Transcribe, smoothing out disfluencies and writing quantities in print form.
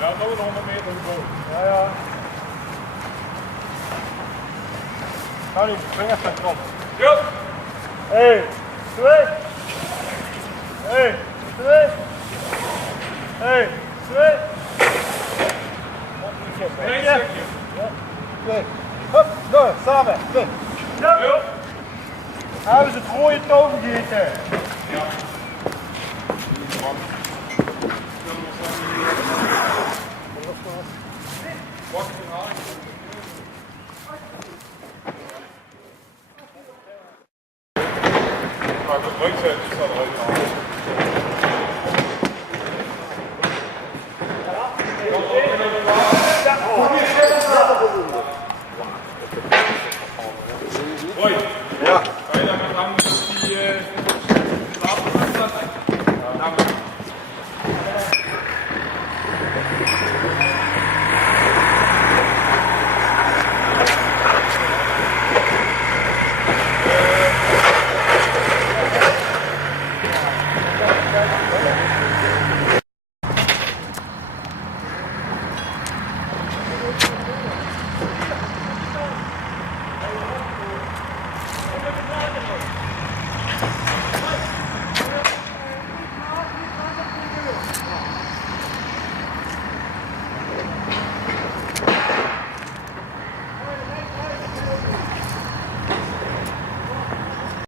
Ja, nog 100 meter geboden. Ja, ja. Nou niet, spring even kom. Ja. 1, 2. 1, 2. 1, 2. Eén stukje. 2. Hup, door, samen. 2. Ja. Hebben ze het rode touw vergeten? Ja. Maar het leuk zijn, is dat eruit halen.